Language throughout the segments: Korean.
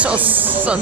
조선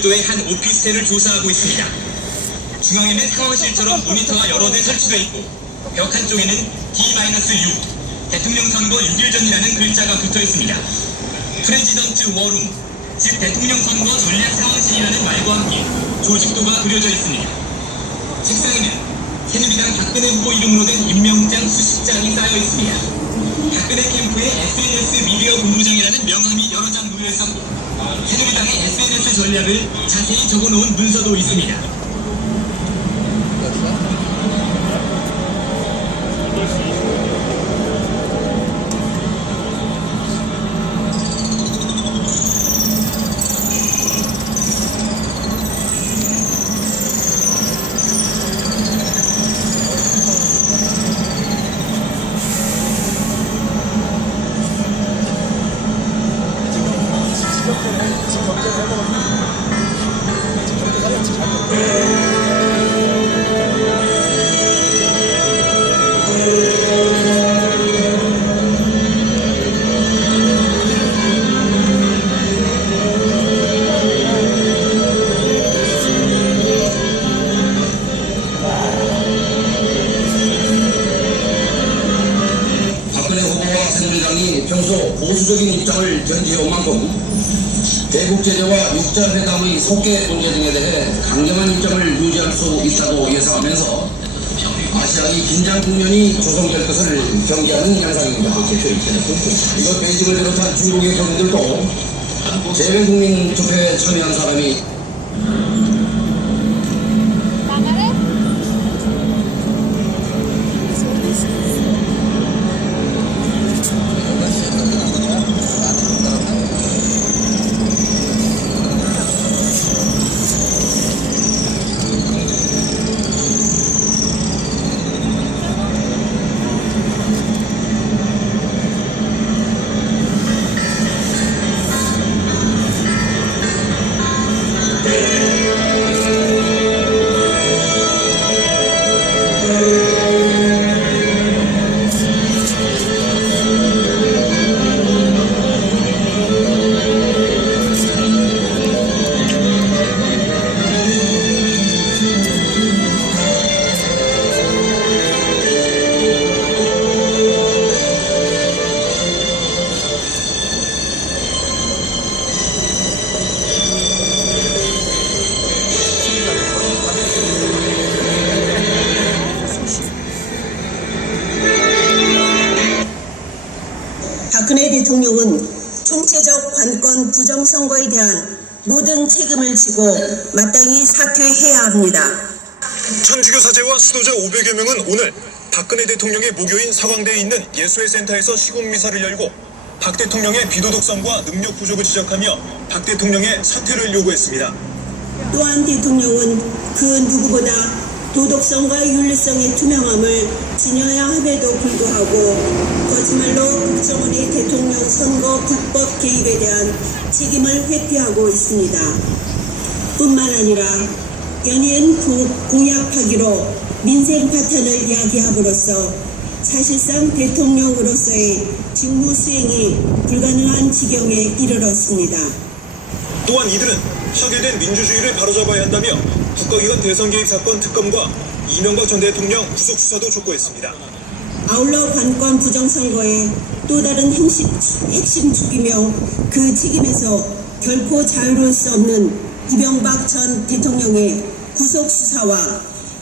여의도의 한 오피스텔을 조사하고 있습니다. 중앙에는 상황실처럼 모니터가 여러 대 설치되어 있고 벽 한쪽에는 D-6 대통령 선거 6일 전이라는 글자가 붙어 있습니다. 프레지던트 워룸, 즉 대통령 선거 전략 상황실이라는 말과 함께 조직도가 그려져 있습니다. 책상에는 새누리당 박근혜 후보 이름으로 된 임명장 수십 장이 쌓여 있습니다. 박근혜 캠프의 SNS 미디어 본부장이라는 명함이 여러 장 놓여 있었고 새누리당의 SNS 전략을 자세히 적어놓은 문서도 있습니다. 평소 보수적인 입장을 견지해온 만큼 대북 제재와 육자 회담의 속개 문제 등에 대해 강경한 입장을 유지할 수 있다고 예상하면서 아시아의 긴장 국면이 조성될 것을 경계하는 양상입니다. 이것 베이징을 비롯한 중국의 국민들도 재외국민 투표에 참여한 사람이 박근혜 대통령은 총체적 관건 부정선거에 대한 모든 책임을 지고 마땅히 사퇴해야 합니다. 천주교 사제와 수도자 500여 명은 오늘 박근혜 대통령의 모교인 서강대에 있는 예수회 센터에서 시국미사를 열고 박 대통령의 비도덕성과 능력 부족을 지적하며 박 대통령의 사퇴를 요구했습니다. 또한 대통령은 그 누구보다 도덕성과 윤리성의 투명함을 지녀야 함에도 불구하고 거짓말로 국정원의 대통령 선거 불법 개입에 대한 책임을 회피하고 있습니다. 뿐만 아니라 연이은 공약하기로 민생 파탄을 이야기함으로써 사실상 대통령으로서의 직무 수행이 불가능한 지경에 이르렀습니다. 또한 이들은 파괴된 민주주의를 바로잡아야 한다며 국가기관 대선 개입 사건 특검과 이명박 전 대통령 구속 수사도 촉구했습니다. 아울러 관권 부정선거의 또 다른 핵심 축이며 그 책임에서 결코 자유로울 수 없는 이명박 전 대통령의 구속 수사와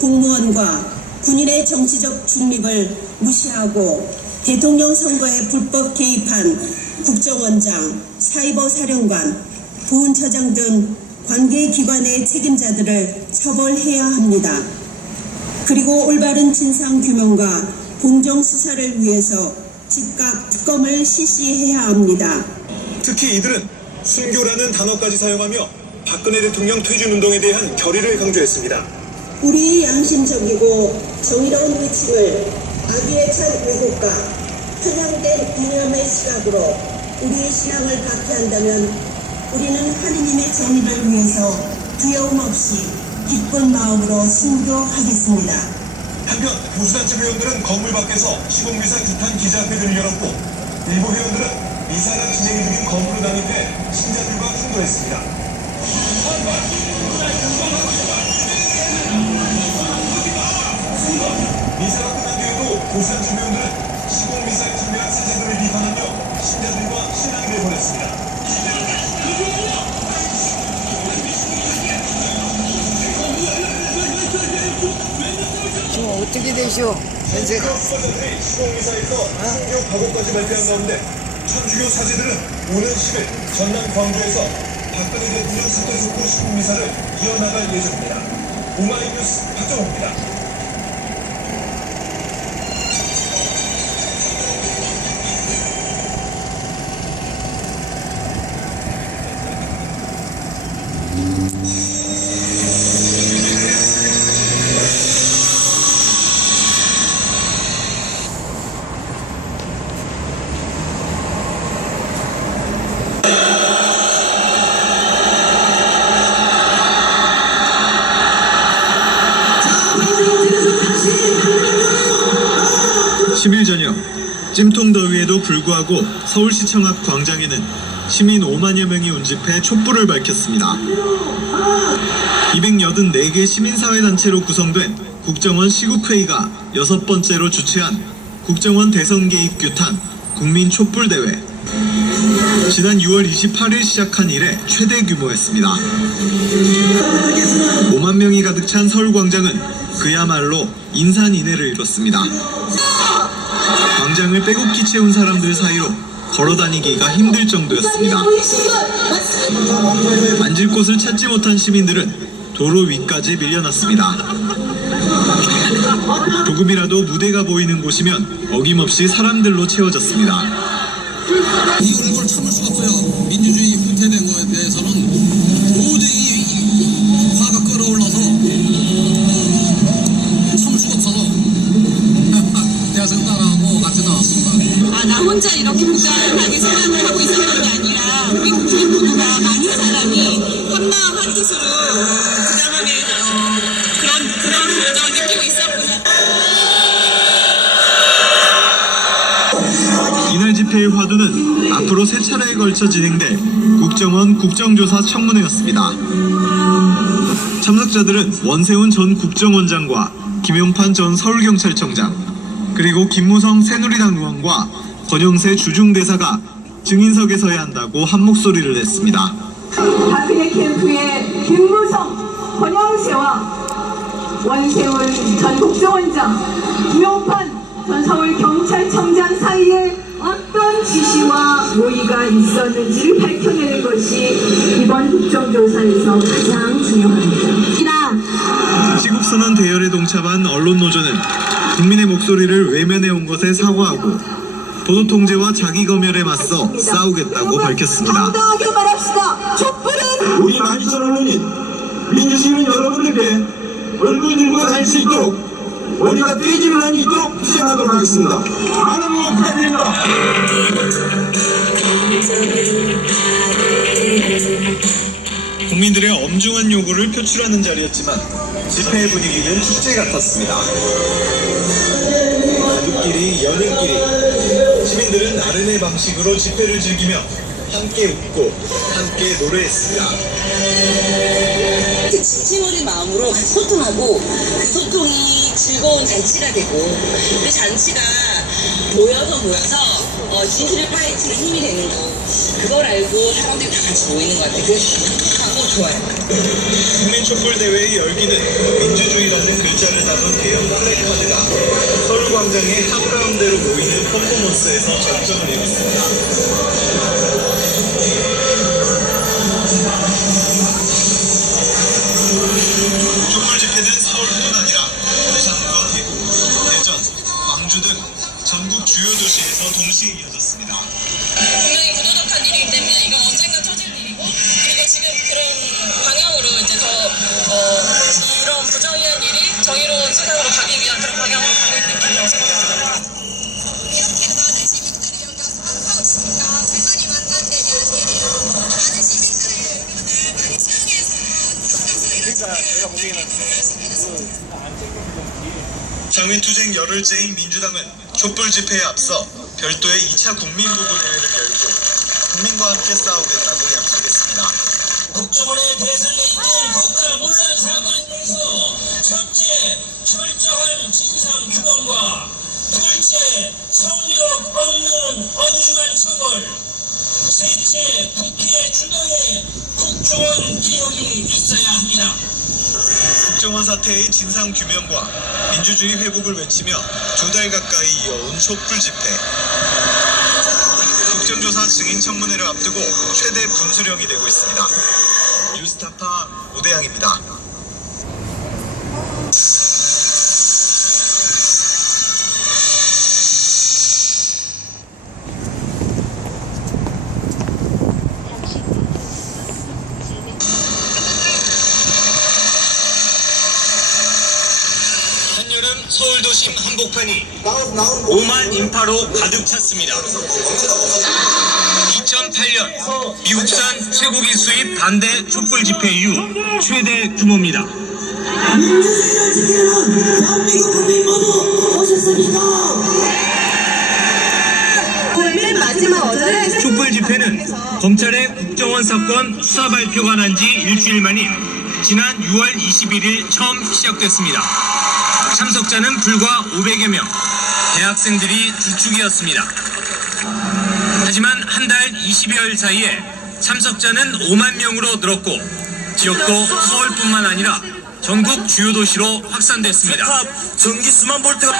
공무원과 군인의 정치적 중립을 무시하고 대통령 선거에 불법 개입한 국정원장, 사이버 사령관, 보훈처장 등 관계기관의 책임자들을 처벌해야 합니다. 그리고 올바른 진상규명과 공정수사를 위해서 즉각 특검을 실시해야 합니다. 특히 이들은 순교라는 단어까지 사용하며 박근혜 대통령 퇴진운동에 대한 결의를 강조했습니다. 우리의 양심적이고 정의로운 의침을 악의에 찬 왜곡과 편향된 이념의 시각으로 우리의 신앙을 박해한다면 우리는 하느님의 정의를 위해서 두려움 없이 기쁜 마음으로 순교하겠습니다. 한편 보수단체 회원들은 건물 밖에서 시국미사 규탄 기자회견을 열었고 일부 회원들은 미사가 진행 중인 건물로 난입해 신자들과 충돌했습니다. 미사가 끝난 뒤에도 보수단체 회원들은 시국미사에 참여한 사제들을 비판하며 신자들과 신앙을 벌였습니다. 지금 어떻게 되시오? 현재가 사제들이 시국미사에서 순교 각오까지 발표한 가운데 천주교 사제들은 오는 10일 전남 광주에서 박근혜 대통령 사퇴 촉구 시국미사를 이어나갈 예정입니다. 오마이뉴스 박정호입니다. (10일) 저녁 찜통더위에도 불구하고 서울시청 앞 광장에는 시민 5만여 명이 운집해 촛불을 밝혔습니다. 284개 시민사회단체로 구성된 국정원 시국회의가 6번째로 주최한 국정원 대선 개입 규탄 국민 촛불대회. 지난 6월 28일 시작한 이래 최대 규모였습니다. 5만 명이 가득 찬 서울광장은 그야말로 인산인해를 이뤘습니다. 광장을 빼곡히 채운 사람들 사이로 걸어다니기가 힘들 정도였습니다. 앉을 곳을 찾지 못한 시민들은 도로 위까지 밀려났습니다. 조금이라도 무대가 보이는 곳이면 어김없이 사람들로 채워졌습니다. 이 얼굴을 참을 수가 없어요. 민주주의 후퇴된 거에 대해서는 도저히 화가 끌어올라서 참을 수가 없어서 대학생 따라하고 같이 나왔습니다. 나 혼자 이렇게 무관하게 생각을 하고 있었던 게 아니라 우리 국민 모두가 많은 사람이 한마음 한뜻으로 부당함에 그런 감정을 느끼고 있었구나. 이날 집회의 화두는 앞으로 3차례에 걸쳐 진행될 국정원 국정조사 청문회였습니다. 참석자들은 원세훈 전 국정원장과 김용판 전 서울경찰청장, 그리고 김무성 새누리당 의원과 권영세 주중대사가 증인석에 서야 한다고 한 목소리를 냈습니다. 박근혜 캠프의 김무성, 권영세와 원세훈 전 국정원장, 김용판 전 서울경찰청장 사이에 어떤 어떤 지시와 모의가 있었는지를 밝혀내는 것이 이번 국정조사에서 가장 중요합니다. 시국선언 대열에 동참한 언론노조는 국민의 목소리를 외면해온 것에 사과하고 보도 통제와 자기 검열에 맞서 싸우겠다고 밝혔습니다. 당당하게 말합시다. 촛불은 우리 12,000 언론인, 민주시민 여러분들께 얼굴 들고 다닐 수 있도록 머리가 떼지를 않이 있도록 희생하도록 하겠습니다. 많은 응원 부탁드립니다. 국민들의 엄중한 요구를 표출하는 자리였지만 집회의 분위기는 축제 같았습니다. 가족끼리, 연인끼리 시민들은 나름의 방식으로 집회를 즐기며 함께 웃고 함께 노래했습니다. 진심어린 마음으로 소통하고 그 소통이 즐거운 잔치가 되고 그 잔치가 모여서 진실을 파헤치는 힘이 되는 거, 그걸 알고 사람들이 다 같이 모이는 것 같아요. 그래서 하고 좋아요. 국민 촛불 대회의 열기는 민주주의라는 글자를 담은 대형 플래카드가 서울광장의 한가운데로 모이는 퍼포먼스에서 절정을 이뤘습니다. 촛불 집회는 서울뿐 아니라 부산과 대구, 대전, 광주 등 전국 주요 도시에서 동시에 이어졌습니다. 분명히 부도덕한 일이기 때문에 이건 언젠가 터질 일이고, 그리고 지금 그런 방향으로 이제 더 이런 부정의한 일이 정의로운 세상으로 가기 위한 그런 방향으로 가고 있는 길이라고 생각합니다. 이렇게 많은 시민들이 여기 와서 하고 있으니까 불만이 많다는 얘기 아니에요. 많은 시민들의 의견을 많이 수용해서 이런 장외투쟁 열흘째인 민주당은 촛불 집회에 앞서 별도의 2차 국민보고대회를 열고 국민과 함께 싸우겠다고 약속했습니다. 국정원에 대설려 있는 국가 논란 사건에 대해서 첫째, 철저한 진상 규명과 둘째, 성역 없는 엄중한 처벌, 셋째, 국회 주도에 국정원 개혁이 있어야 합니다. 국정원 사태의 진상 규명과 민주주의 회복을 외치며 2달 가까이 이어온 촛불 집회. 국정조사 증인 청문회를 앞두고 최대 분수령이 되고 있습니다. 뉴스타파 오대양입니다. 한여름 서울도심 한복판이 5만 인파로 가득 찼습니다. 2008년 미국산 쇠고기 수입 반대 촛불 집회 이후 최대 규모입니다. 민주주의를 지키는 대한민국 국민 모두 오셨습니까? 촛불 집회는 검찰의 국정원 사건 수사 발표가 난 지 일주일 만인 지난 6월 21일 처음 시작됐습니다. 참석자는 불과 500여 명, 대학생들이 주축이었습니다. 하지만 한 달 20여일 사이에 참석자는 5만 명으로 늘었고 지역도 서울뿐만 아니라 전국 주요 도시로 확산됐습니다. 전기수만 볼 때가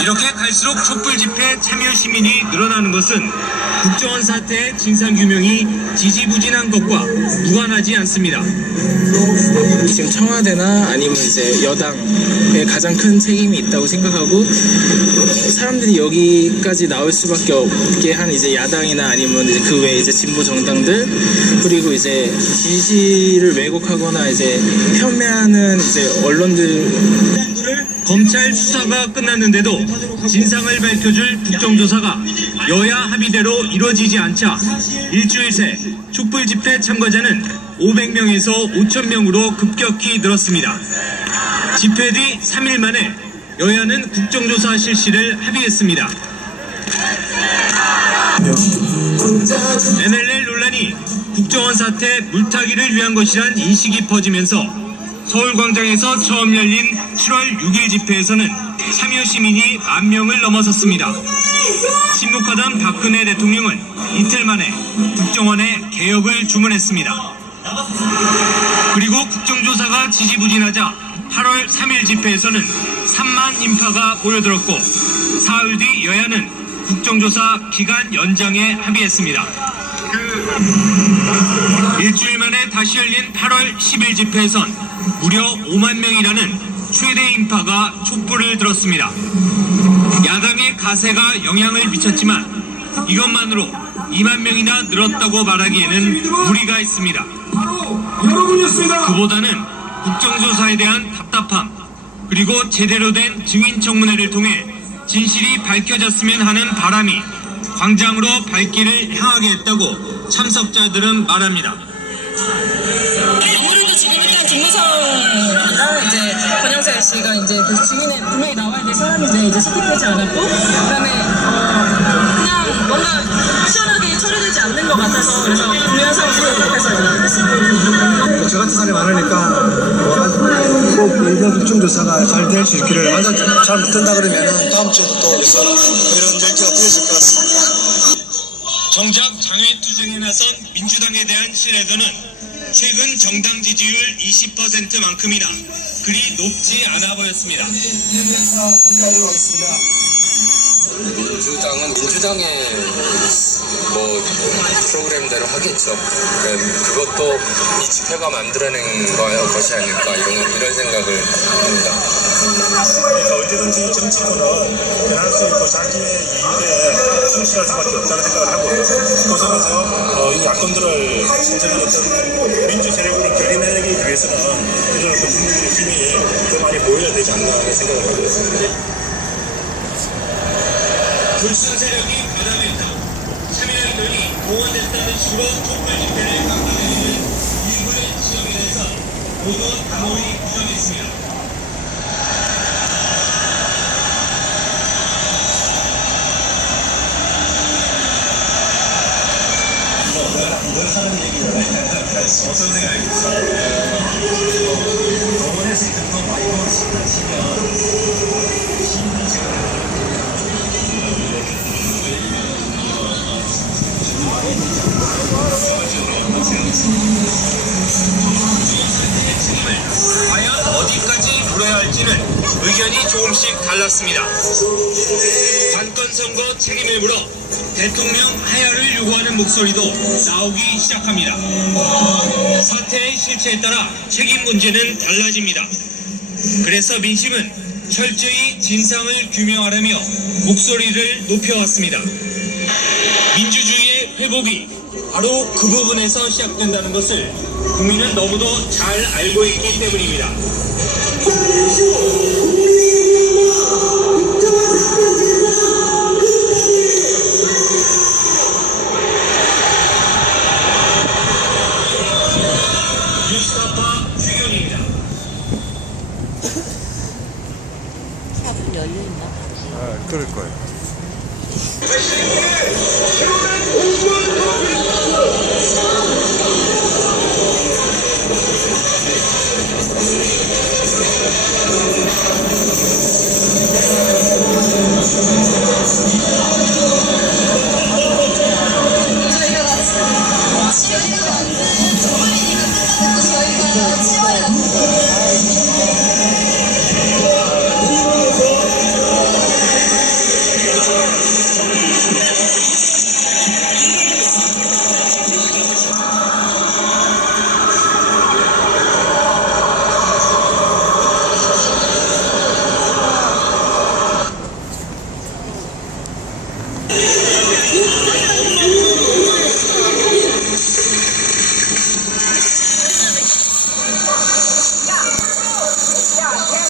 이렇게 갈수록 촛불 집회 참여 시민이 늘어나는 것은 국정원 사태의 진상규명이 지지부진한 것과 무관하지 않습니다. 지금 청와대나 아니면 이제 여당에 가장 큰 책임이 있다고 생각하고, 사람들이 여기까지 나올 수밖에 없게 한 이제 야당이나 아니면 이제 그 외에 이제 진보 정당들, 그리고 이제 진실을 왜곡하거나 이제 폄훼하는 이제 언론들. 검찰 수사가 끝났는데도 진상을 밝혀줄 국정조사가 여야 합의대로 이루어지지 않자 일주일 새 촛불 집회 참가자는 500명에서 5,000명으로 급격히 늘었습니다. 집회 뒤 3일 만에 여야는 국정조사 실시를 합의했습니다. MLL 논란이 국정원 사태 물타기를 위한 것이란 인식이 퍼지면서 서울광장에서 처음 열린 7월 6일 집회에서는 참여 시민이 10,000명을 넘어섰습니다. 침묵하던 박근혜 대통령은 이틀 만에 국정원의 개혁을 주문했습니다. 그리고 국정조사가 지지부진하자 8월 3일 집회에서는 3만 인파가 모여들었고, 사흘 뒤 여야는 국정조사 기간 연장에 합의했습니다. 일주일 만에 다시 열린 8월 10일 집회에선 무려 5만 명이라는 최대 인파가 촛불을 들었습니다. 야당의 가세가 영향을 미쳤지만 이것만으로 2만 명이나 늘었다고 말하기에는 무리가 있습니다. 그보다는 국정조사에 대한 답답함, 그리고 제대로 된 증인청문회를 통해 진실이 밝혀졌으면 하는 바람이 광장으로 발길을 향하게 했다고 참석자들은 말합니다. 아무래도 지금 일단 김무성이랑 이제 권영세 씨가 이제 그 증인에 분명히 나와야 될 사람인데 이제 선택되지 않았고, 그다음에 그냥 뭔가 시원하게 처리되지 않는 것 같아서 그래서 분명한 상황을 선택해서 연락했습니다. 저 같은 사람이 많으니까 꼭 이번 국정조사가 잘 될 수 있기를, 만약 잘 못된다 그러면은 다음 주에도 또 이런 결제가 되었을 것 같습니다. 정작 장외투쟁에 나선 민주당에 대한 신뢰도는 최근 정당 지지율 20%만큼이나 그리 높지 않아 보였습니다. 민주당은 민주당의 프로그램대로 하겠죠. 그것도 이 집회가 만들어낸 것이 아닐까 이런 생각을 합니다. 그러니까 언제든지 정치권은 변할 수 있고 자기의 이익에 충실할 수밖에 없다는 생각을 하고 그래서 이 야권들을 진정한 어떤 민주 세력으로 견인하기 위해서는 이런 어떤 국민들의 힘이 더 많이 모여야 되지 않나 하는 생각을 하고 있습니다. 불순 세력이 가담했다. 참여연들이 동원됐다는 식으로 촛불 집회를 깎아내리는 일부의 지역에 대해서 모두 단호히 부정했습니다. 늘 하는 얘기를 어떤 생각이겠어요? 동원해서 있던 거 많이 먹었습니다. 과연 어디까지 물어야 할지는 의견이 조금씩 달랐습니다. 관건 선거 책임을 물어 대통령 하야를 요구하는 목소리도 나오기 시작합니다. 사태의 실체에 따라 책임 문제는 달라집니다. 그래서 민심은 철저히 진상을 규명하라며 목소리를 높여왔습니다. 민주주의의 회복이 바로 그 부분에서 시작된다는 것을 국민은 너무도 잘 알고 있기 때문입니다. 뉴스타파 최경입니다. 그럴 거예요.